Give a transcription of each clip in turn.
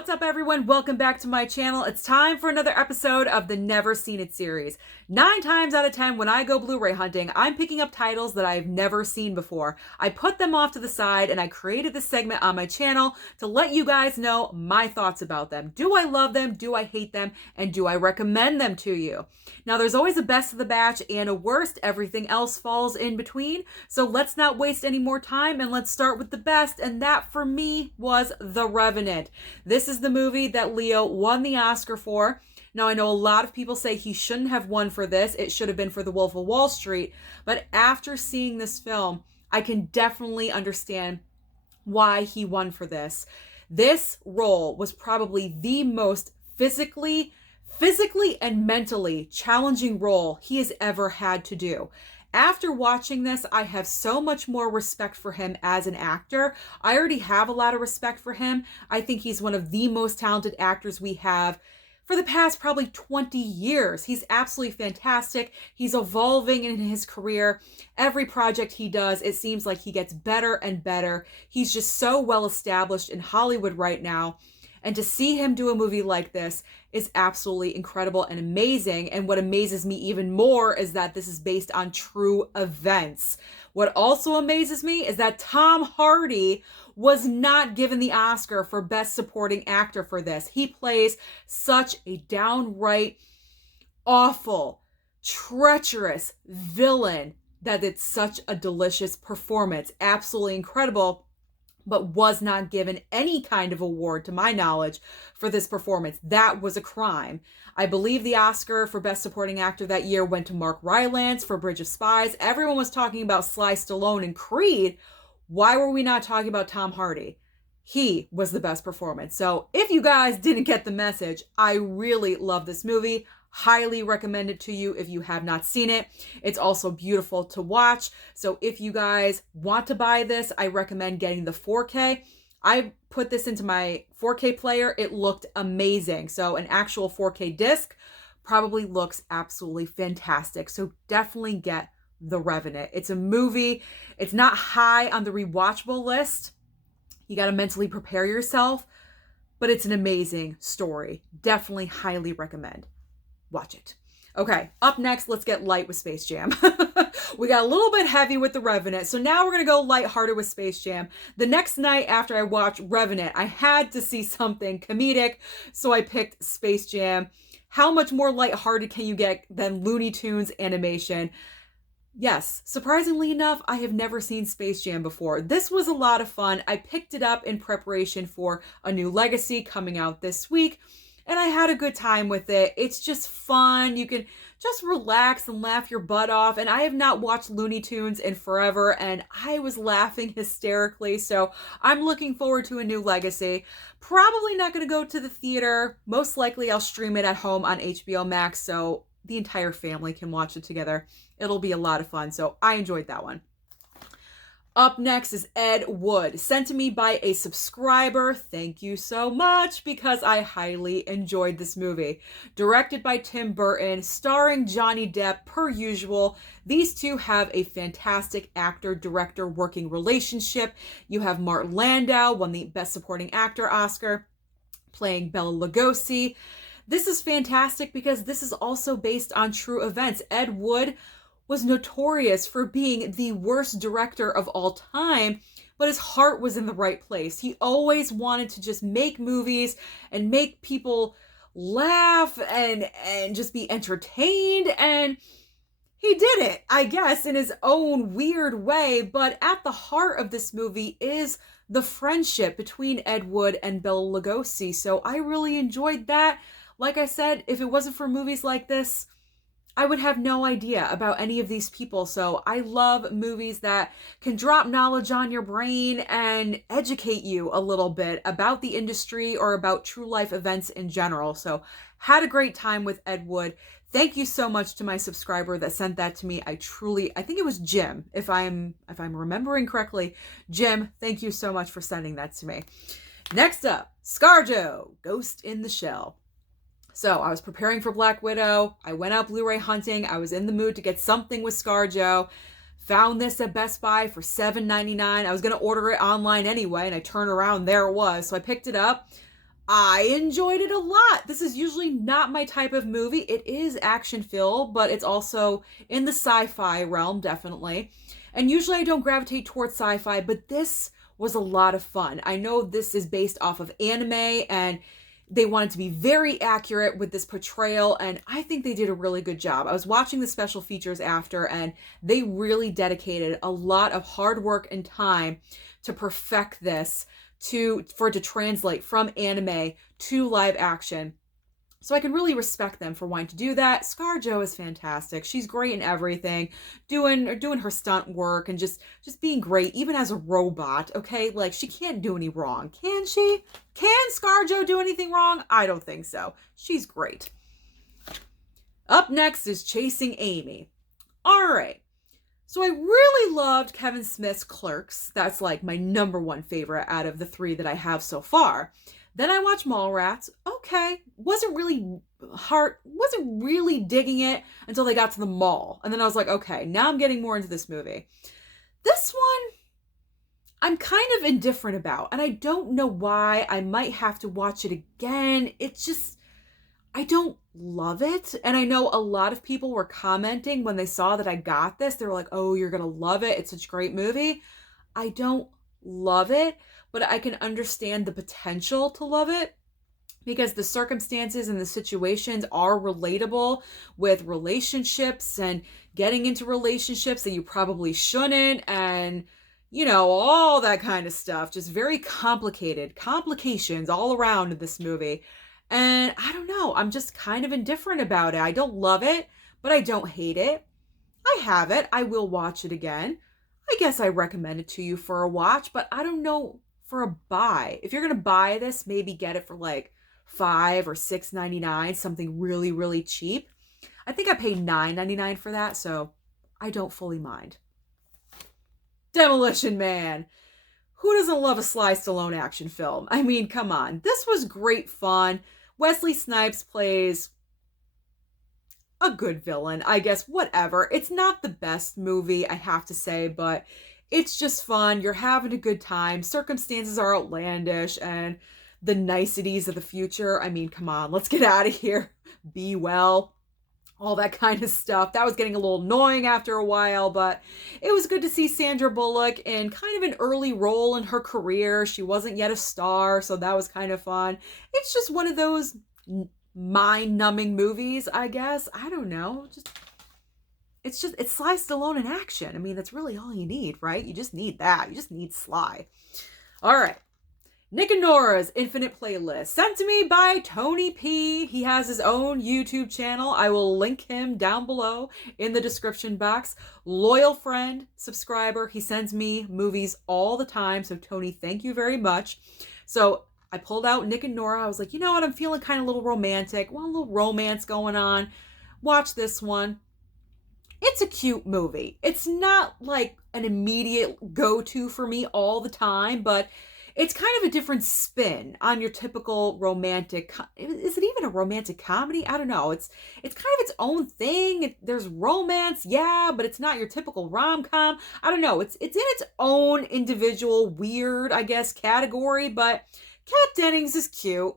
What's up, everyone? Welcome back to my channel. It's time for another episode of the Never Seen It series. 9 times out of 10, when I go Blu-ray hunting, I'm picking up titles that I've never seen before. I put them off to the side and I created this segment on my channel to let you guys know my thoughts about them. Do I love them? Do I hate them? And do I recommend them to you? Now, there's always a best of the batch and a worst. Everything else falls in between. So let's not waste any more time and let's start with the best. And that for me was The Revenant. This is the movie that Leo won the Oscar for. Now, I know a lot of people say he shouldn't have won for this. It should have been for The Wolf of Wall Street. But after seeing this film, I can definitely understand why he won for this. This role was probably the most physically and mentally challenging role he has ever had to do. After watching this, I have so much more respect for him as an actor. I already have a lot of respect for him. I think he's one of the most talented actors we have for the past probably 20 years. He's absolutely fantastic. He's evolving in his career. Every project he does, it seems like he gets better and better. He's just so well established in Hollywood right now. And to see him do a movie like this is absolutely incredible and amazing. And what amazes me even more is that this is based on true events. What also amazes me is that Tom Hardy was not given the Oscar for Best Supporting Actor for this. He plays such a downright awful, treacherous villain that it's such a delicious performance. Absolutely incredible. But was not given any kind of award, to my knowledge, for this performance. That was a crime. I believe the Oscar for Best Supporting Actor that year went to Mark Rylance for Bridge of Spies. Everyone was talking about Sly Stallone and Creed. Why were we not talking about Tom Hardy? He was the best performance. So if you guys didn't get the message, I really love this movie. Highly recommend it to you if you have not seen it. It's also beautiful to watch. So if you guys want to buy this, I recommend getting the 4K. I put this into my 4K player. It looked amazing. So an actual 4K disc probably looks absolutely fantastic. So definitely get The Revenant. It's a movie. It's not high on the rewatchable list. You got to mentally prepare yourself, but it's an amazing story. Definitely highly recommend. Watch it. Okay, up next, let's get light with Space Jam. We got a little bit heavy with The Revenant, so now we're going to go lighthearted with Space Jam. The next night after I watched Revenant, I had to see something comedic, so I picked Space Jam. How much more lighthearted can you get than Looney Tunes animation? Yes, surprisingly enough, I have never seen Space Jam before. This was a lot of fun. I picked it up in preparation for A New Legacy coming out this week. And I had a good time with it. It's just fun. You can just relax and laugh your butt off. And I have not watched Looney Tunes in forever, and I was laughing hysterically. So I'm looking forward to A New Legacy. Probably not going to go to the theater. Most likely I'll stream it at home on HBO Max so the entire family can watch it together. It'll be a lot of fun. So I enjoyed that one. Up next is Ed Wood, sent to me by a subscriber. Thank you so much, because I highly enjoyed this movie. Directed by Tim Burton, starring Johnny Depp per usual. These two have a fantastic actor-director working relationship. You have Martin Landau, won the Best Supporting Actor Oscar, playing Bela Lugosi. This is fantastic because this is also based on true events. Ed Wood was notorious for being the worst director of all time, but his heart was in the right place. He always wanted to just make movies and make people laugh and just be entertained, and he did it, I guess, in his own weird way. But at the heart of this movie is the friendship between Ed Wood and Bela Lugosi, so I really enjoyed that. Like I said, if it wasn't for movies like this, I would have no idea about any of these people. So I love movies that can drop knowledge on your brain and educate you a little bit about the industry or about true life events in general. So had a great time with Ed Wood. Thank you so much to my subscriber that sent that to me. I think it was Jim, if I'm remembering correctly. Jim, thank you so much for sending that to me. Next up, ScarJo, Ghost in the Shell. So I was preparing for Black Widow. I went out Blu-ray hunting. I was in the mood to get something with ScarJo. Found this at Best Buy for $7.99. I was going to order it online anyway, and I turned around, there it was. So I picked it up. I enjoyed it a lot. This is usually not my type of movie. It is action filled, but it's also in the sci-fi realm, definitely. And usually I don't gravitate towards sci-fi, but this was a lot of fun. I know this is based off of anime, and they wanted to be very accurate with this portrayal, and I think they did a really good job. I was watching the special features after, and they really dedicated a lot of hard work and time to perfect this, for it to translate from anime to live action. So I can really respect them for wanting to do that. ScarJo is fantastic. She's great in everything, doing her stunt work and just being great, even as a robot. Okay, like, she can't do any wrong, can she? Can ScarJo do anything wrong? I don't think so. She's great. Up next is Chasing Amy. All right. So I really loved Kevin Smith's Clerks. That's like my number one favorite out of the three that I have so far. Then I watched Mallrats. Okay, wasn't really digging it until they got to the mall. And then I was like, okay, now I'm getting more into this movie. This one, I'm kind of indifferent about, and I don't know why. I might have to watch it again. It's just, I don't love it. And I know a lot of people were commenting when they saw that I got this. They were like, oh, you're going to love it. It's such a great movie. I don't love it, but I can understand the potential to love it because the circumstances and the situations are relatable with relationships and getting into relationships that you probably shouldn't, and, you know, all that kind of stuff. Just very complications all around in this movie. And I don't know, I'm just kind of indifferent about it. I don't love it, but I don't hate it. I have it. I will watch it again. I guess I recommend it to you for a watch, but I don't know for a buy. If you're going to buy this, maybe get it for like $5 or $6.99, something really, really cheap. I think I paid $9.99 for that, so I don't fully mind. Demolition Man. Who doesn't love a Sly Stallone action film? I mean, come on. This was great fun. Wesley Snipes plays a good villain, I guess, whatever. It's not the best movie, I have to say, but it's just fun. You're having a good time. Circumstances are outlandish, and the niceties of the future. I mean, come on, let's get out of here. Be well. All that kind of stuff. That was getting a little annoying after a while, but it was good to see Sandra Bullock in kind of an early role in her career. She wasn't yet a star, so that was kind of fun. It's just one of those mind-numbing movies, I guess. I don't know. It's Sly Stallone in action. I mean, that's really all you need, right? You just need that. You just need Sly. All right. Nick and Norah's Infinite Playlist, sent to me by Tony P. He has his own YouTube channel. I will link him down below in the description box. Loyal friend, subscriber. He sends me movies all the time. So Tony, thank you very much. So I pulled out Nick and Norah. I was like, you know what? I'm feeling kind of a little romantic. Well, a little romance going on. Watch this one. It's a cute movie. It's not like an immediate go-to for me all the time, but it's kind of a different spin on your typical romantic. Is it even a romantic comedy? I don't know. It's kind of its own thing. There's romance, yeah, but it's not your typical rom-com. I don't know. It's in its own individual weird, I guess, category, but Kat Dennings is cute.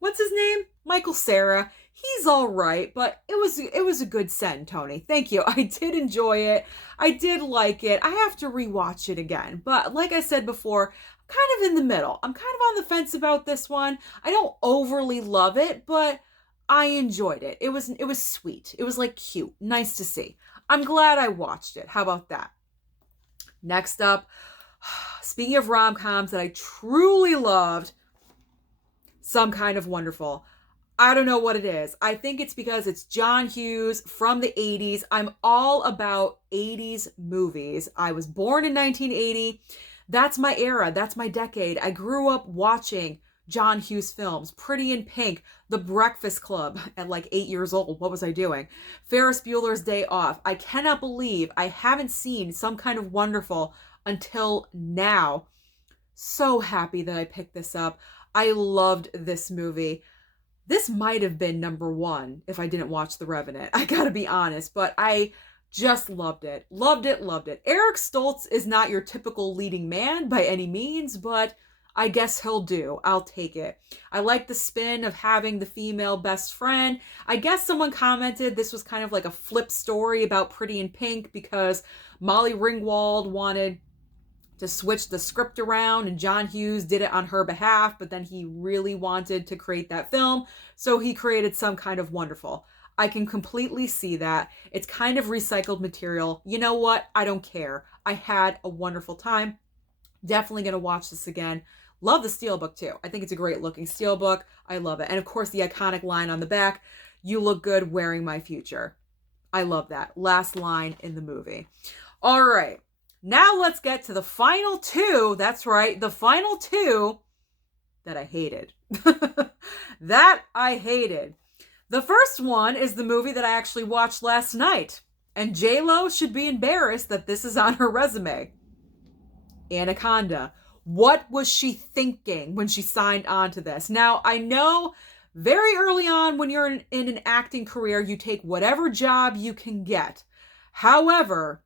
What's his name? Michael Cera. He's all right, but it was a good send, Tony. Thank you. I did enjoy it. I did like it. I have to rewatch it again. But like I said before, I'm kind of in the middle. I'm kind of on the fence about this one. I don't overly love it, but I enjoyed it. It was sweet. It was like cute. Nice to see. I'm glad I watched it. How about that? Next up, speaking of rom-coms that I truly loved, Some Kind of Wonderful. I don't know what it is. I think it's because it's John Hughes from the 80s. I'm all about 80s movies. I was born in 1980. That's my era. That's my decade. I grew up watching John Hughes films. Pretty in Pink, The Breakfast Club at like 8 years old. What was I doing? Ferris Bueller's Day Off. I cannot believe I haven't seen Some Kind of Wonderful until now. So happy that I picked this up. I loved this movie. This might have been number one if I didn't watch The Revenant. I gotta be honest, but I just loved it. Loved it, loved it. Eric Stoltz is not your typical leading man by any means, but I guess he'll do. I'll take it. I like the spin of having the female best friend. I guess someone commented this was kind of like a flip story about Pretty in Pink because Molly Ringwald wanted to switch the script around and John Hughes did it on her behalf, but then he really wanted to create that film, so he created some kind of wonderful. I can completely see that. It's kind of recycled material. You know what? I don't care. I had a wonderful time. Definitely going to watch this again. Love the steelbook too. I think it's a great looking steelbook. I love it. And of course the iconic line on the back, "You look good wearing my future." I love that. Last line in the movie. All right. Now let's get to the final two. That's right. The final two that I hated. That I hated. The first one is the movie that I actually watched last night. And J-Lo should be embarrassed that this is on her resume. Anaconda. What was she thinking when she signed on to this? Now, I know very early on when you're in an acting career, you take whatever job you can get. However,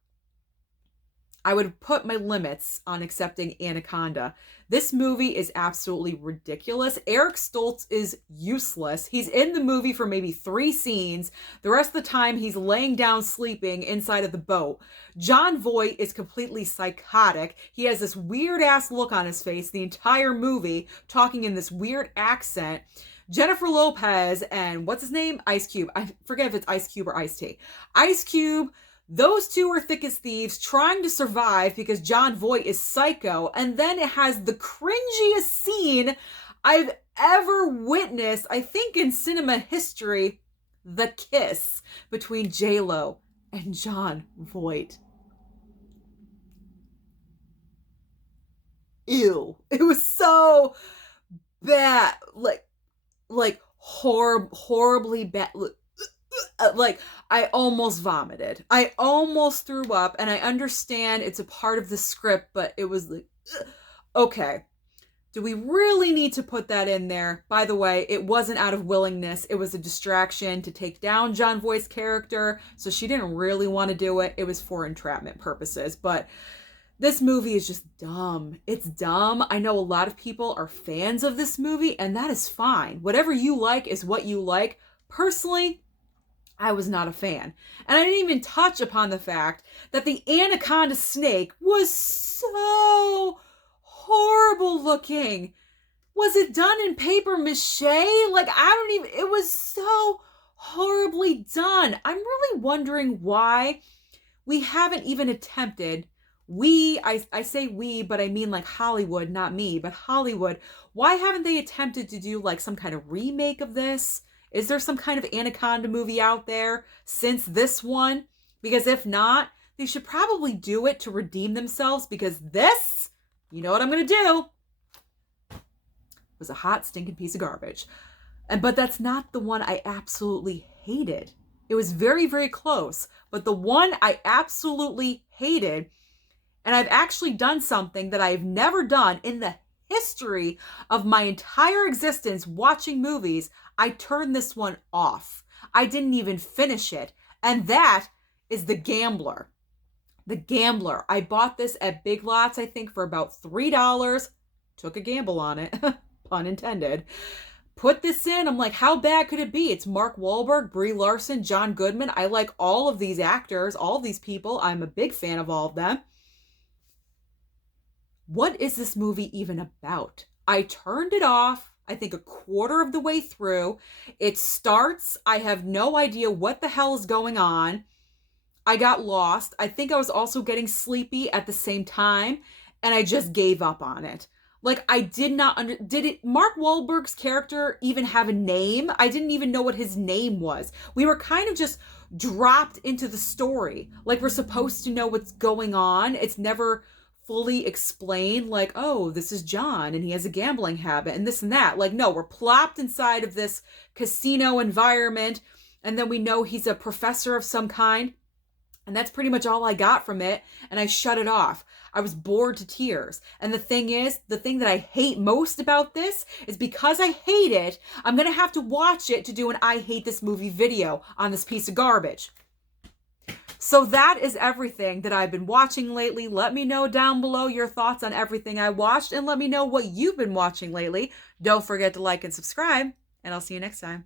I would put my limits on accepting Anaconda. This movie is absolutely ridiculous. Eric Stoltz is useless. He's in the movie for maybe 3 scenes. The rest of the time, he's laying down sleeping inside of the boat. Jon Voight is completely psychotic. He has this weird-ass look on his face the entire movie, talking in this weird accent. Jennifer Lopez and what's his name? Ice Cube. I forget if it's Ice Cube or Ice T. Ice Cube. Those two are thick as thieves trying to survive because Jon Voight is psycho. And then it has the cringiest scene I've ever witnessed, I think in cinema history, the kiss between J-Lo and Jon Voight. Ew. It was so bad. Like horribly bad. Like, I almost vomited. I almost threw up, and I understand it's a part of the script, but it was like, okay, do we really need to put that in there? By the way, it wasn't out of willingness. It was a distraction to take down Jon Voight's character, so she didn't really want to do it. It was for entrapment purposes, but this movie is just dumb. It's dumb. I know a lot of people are fans of this movie, and that is fine. Whatever you like is what you like. Personally, I was not a fan. And I didn't even touch upon the fact that the Anaconda snake was so horrible looking. Was it done in paper mache? Like, it was so horribly done. I'm really wondering why we haven't even attempted, I say we, but I mean like Hollywood, not me, but Hollywood. Why haven't they attempted to do like some kind of remake of this? Is there some kind of Anaconda movie out there since this one? Because if not, they should probably do it to redeem themselves, because this, you know what I'm going to do, was a hot, stinking piece of garbage. But that's not the one I absolutely hated. It was very, very close. But the one I absolutely hated, and I've actually done something that I've never done in the history of my entire existence watching movies, I turned this one off. I didn't even finish it. And that is The Gambler. The Gambler. I bought this at Big Lots, I think, for about $3. Took a gamble on it. Pun intended. Put this in. I'm like, how bad could it be? It's Mark Wahlberg, Brie Larson, John Goodman. I like all of these actors, all of these people. I'm a big fan of all of them. What is this movie even about? I turned it off, I think a quarter of the way through. It starts. I have no idea what the hell is going on. I got lost. I think I was also getting sleepy at the same time, and I just gave up on it. Like, I did not Mark Wahlberg's character even have a name? I didn't even know what his name was. We were kind of just dropped into the story. Like, we're supposed to know what's going on. It's never fully explained, like, oh, this is John and he has a gambling habit and this and that. Like, no, we're plopped inside of this casino environment, and then we know he's a professor of some kind, and that's pretty much all I got from it, and I shut it off. I was bored to tears. And the thing that I hate most about this is because I hate it, I'm gonna have to watch it to do an I hate this movie video on this piece of garbage. So that is everything that I've been watching lately. Let me know down below your thoughts on everything I watched, and let me know what you've been watching lately. Don't forget to like and subscribe, and I'll see you next time.